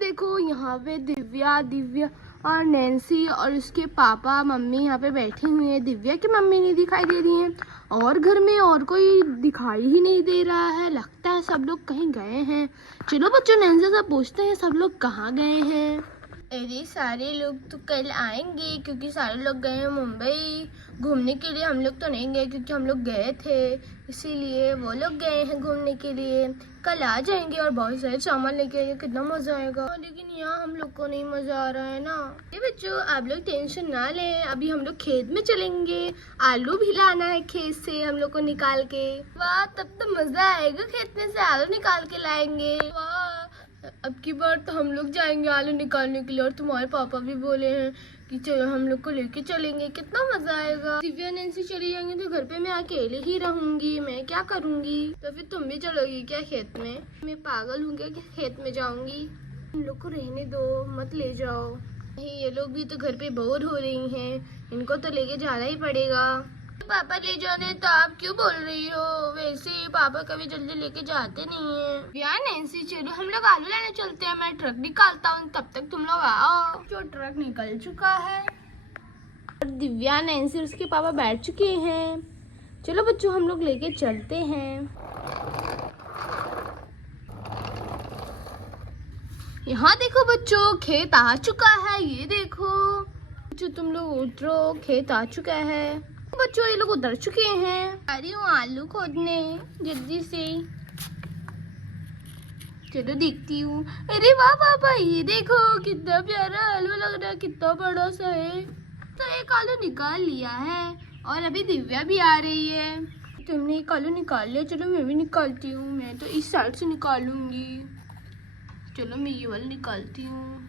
देखो यहाँ पे दिव्या और नैन्सी और उसके पापा मम्मी यहाँ पे बैठी हुई है। दिव्या की मम्मी नहीं दिखाई दे रही है और घर में और कोई दिखाई ही नहीं दे रहा है। लगता है सब लोग कहीं गए हैं। चलो बच्चों नैन्सी से पूछते हैं सब लोग कहाँ गए हैं। अरे सारे लोग तो कल आएंगे क्योंकि सारे लोग गए हैं मुंबई घूमने के लिए। हम लोग तो नहीं गए क्योंकि हम लोग गए थे, इसीलिए वो लोग गए हैं घूमने के लिए। कल आ जाएंगे और बहुत सारे सामान लेके आएंगे, कितना मजा आएगा। लेकिन यहाँ हम लोग को नहीं मजा आ रहा है ना। ये बच्चों आप लोग टेंशन ना लें, अभी हम लोग खेत में चलेंगे। आलू भी लाना है खेत से हम लोग को निकाल के। वाह तब तो मजा आएगा, खेत में से आलू निकाल के लाएंगे। वाह अब की बार तो हम लोग जाएंगे आलू निकालने के लिए और तुम्हारे पापा भी बोले हैं कि चलो हम लोग को लेके चलेंगे, कितना मजा आएगा। दिव्या नैन्सी चली जाएंगे तो घर पे मैं अकेले ही रहूंगी, मैं क्या करूंगी। तो फिर तुम भी चलोगी क्या खेत में? मैं पागल हूँ क्या कि खेत में जाऊंगी। इन लोग को रहने दो, मत ले जाओ। ये लोग भी तो घर पे बोर हो रही हैं, इनको तो लेके जाना ही पड़ेगा। पापा ले जाने तो आप क्यों बोल रही हो? वैसे पापा कभी जल्दी लेके जाते नहीं है। यार नैन्सी चलो हम लोग आलू लेने चलते हैं, मैं ट्रक निकालता हूँ, तब तक तुम लोग आओ। जो ट्रक निकल चुका है और दिव्या नैन्सी उसके पापा बैठ चुके हैं। चलो बच्चों हम लोग लेके चलते हैं। यहाँ देखो बच्चों खेत आ चुका है, ये देखो। जो तुम लोग उतरो, खेत आ चुका है। बच्चों ये लोग उतर चुके हैं। अरे वो आलू खोदने जल्दी से। चलो देखती हूँ। अरे वाह पापा ये देखो कितना प्यारा आलू लग रहा है, कितना बड़ा सा है। तो एक आलू निकाल लिया है और अभी दिव्या भी आ रही है। तुमने एक आलू निकाल लिया, चलो मैं भी निकालती हूँ। मैं तो इस साइड से निकालूंगी। चलो मैं ये वाला निकालती हूँ।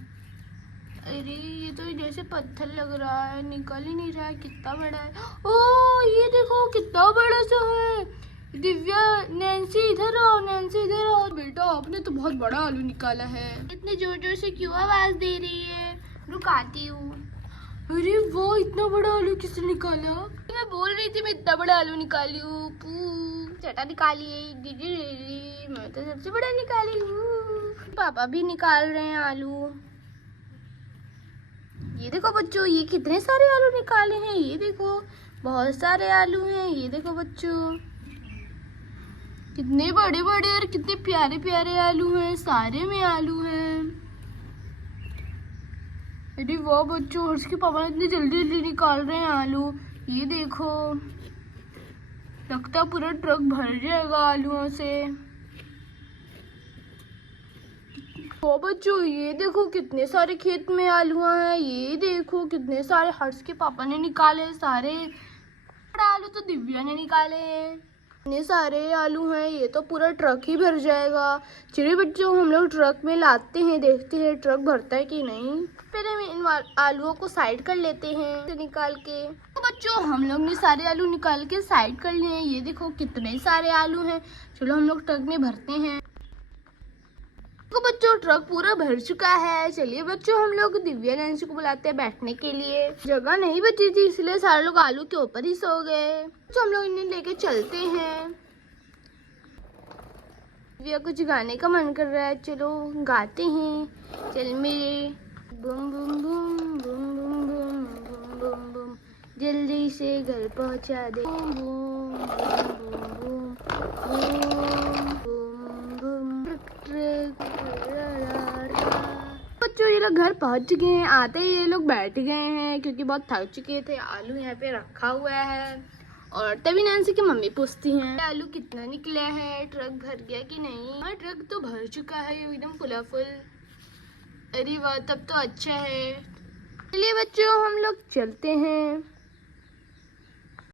अरे ये तो जैसे पत्थर लग रहा है, निकल ही नहीं रहा है, कितना बड़ा है। ओ ये देखो कितना बड़ा सा है। दिव्या नैन्सी इधर आओ, नैन्सी इधर आओ। बेटा आपने तो बहुत बड़ा आलू निकाला है। इतने जोर जोर से क्यों आवाज दे रही है? रुकाती हूँ। अरे वो इतना बड़ा आलू किसने निकाला? मैं बोल रही थी मैं इतना बड़ा आलू निकाली हूँ। चटा निकालिए। मैं तो सबसे बड़ा निकाली हूँ। पापा भी निकाल रहे हैं आलू। ये देखो बच्चों ये कितने सारे आलू निकाले हैं, ये देखो बहुत सारे आलू हैं। ये देखो बच्चों कितने बड़े बड़े और कितने प्यारे प्यारे आलू हैं, सारे में आलू हैं। अरे वाह बच्चों हर्ष के पापा इतनी जल्दी जल्दी निकाल रहे हैं आलू। ये देखो लगता पूरा ट्रक भर जाएगा आलूओं से। ओ बच्चों ये देखो कितने सारे खेत में आलू हैं। ये देखो कितने सारे हर्ष के पापा ने निकाले सारे। आलू तो दिव्या ने निकाले हैं। इतने सारे आलू हैं, ये तो पूरा ट्रक ही भर जाएगा। चलिए बच्चों हम लोग ट्रक में लाते हैं, देखते हैं ट्रक भरता है कि नहीं। पहले हम इन आलूओं को साइड कर लेते हैं तो निकाल के। तो बच्चों हम लोग ने सारे आलू निकाल के साइड कर लिए हैं। ये देखो कितने सारे आलू हैं। चलो हम लोग ट्रक में भरते हैं। तो बच्चों ट्रक पूरा भर चुका है। चलिए बच्चों हम लोग दिव्या नैन्सी को बुलाते हैं बैठने के लिए। जगह नहीं बची थी इसलिए सारे लोग आलू के ऊपर ही सो गए। तो हम लोग इन्हें लेके चलते हैं। दिव्या कुछ गाने का मन कर रहा है, चलो गाते हैं। चल मेरे boom boom boom boom boom boom boom boom boom जल्दी से घर पहुंचा दे। Boom boom boom boom boom truck. बच्चों ये लोग घर पहुंच चुके हैं। आते ही ये लोग बैठ गए हैं क्योंकि बहुत थक चुके थे। आलू यहाँ पे रखा हुआ है और तभी नैन्सी की मम्मी पूछती हैं आलू कितना निकला है, ट्रक भर गया कि नहीं। हाँ ट्रक तो भर चुका है एकदम फुला फुल। अरे वाह तब तो अच्छा है। चलिए बच्चों हम लोग चलते हैं।